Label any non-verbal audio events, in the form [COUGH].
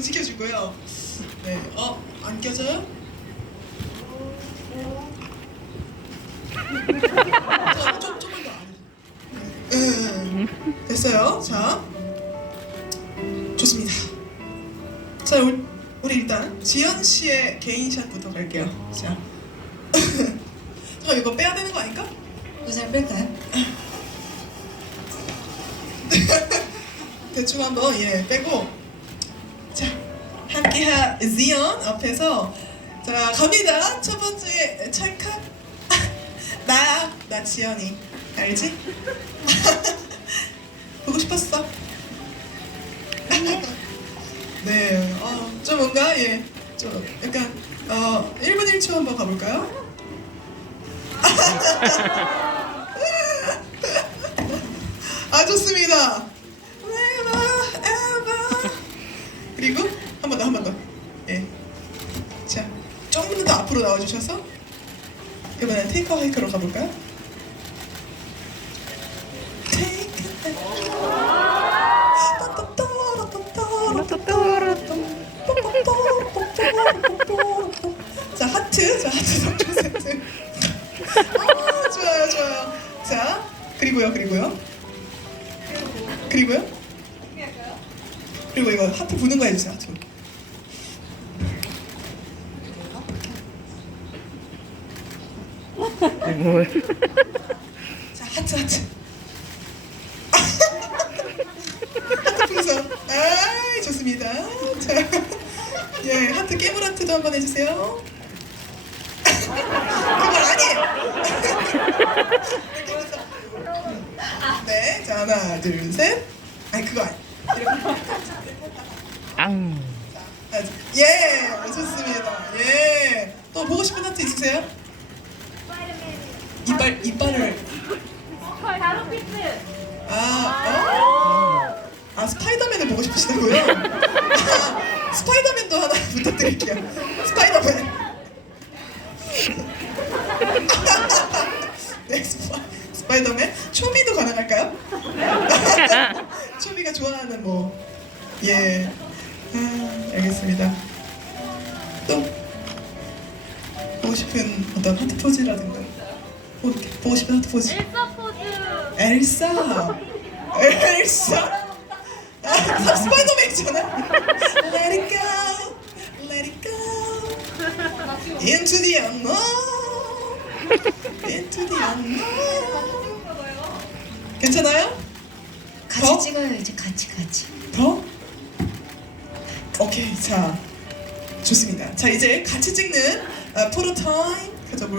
좀 지켜주고요. 네, 어, 안 껴져요? 자, 좀, 조금 더 아래. 음, 됐어요. 자, 좋습니다. 자, 우리, 우리 일단 지연 씨의 개인샷부터 갈게요. 자, [LAUGHS] 잠깐 이거 빼야 되는 거 아닌가? 의자를 뺄까요? [LAUGHS] 대충 한번 예 빼고 자 함께한 지연 앞에서 자 갑니다 첫 번째 찰칵 [LAUGHS] 나야 나 지연이 알지? [LAUGHS] 보고 싶었어 [LAUGHS] 네 어 좀 뭔가 예 좀 약간 어 1분 1초 한번 가볼까요? 아 좋습니다. Never ever. 그리고 한 번 더, 한 번 더. 예. 자, 조금 더 앞으로 나와주셔서 이번엔 테이크 하이크로 가볼까요? 자 하트, 자 하트 3초 세트. 아 좋아요, 좋아요. 자 그리고요, 그리고요. 그리고요? 그리고 이거 하트 부는 거 해주세요. 하트. 뭘? 자 하트 하트. [LAUGHS] 하트 풍선. 아 좋습니다. 자, 예 하트 깨물 하트도 한번 해주세요. [LAUGHS] 그거 아니에요. [LAUGHS] 네, 자 하나 둘 셋. 아니 그거 아니. 앙. 아, 예, 좋습니다. 예. 또 보고 싶은 하트 있으세요? 이빨 이빨을 아, 어? 아 스파이더맨을 보고 싶으시다고요? 아, 스파이더맨도 하나 [LAUGHS] 부탁드릴게요. 스파이더맨. [LAUGHS] 네, 스파, 스파이더맨. 초미도 가능할까요? [LAUGHS] 초미가 좋아하는 뭐 예. 아, 알겠습니다. 또 보고 싶은 어떤 하트 포즈라든가 보, 보고 싶은 하트 포즈. 엘사 포즈. 엘사. 엘사. 아, 스파이더맨이잖아. Let it go. Let it go. Into the unknown. Into the unknown. 괜찮아요? 같이 더? 찍어요 이제 같이 같이 더? 오케이 자 좋습니다 자 이제 같이 찍는 어, 포토 타임 가져볼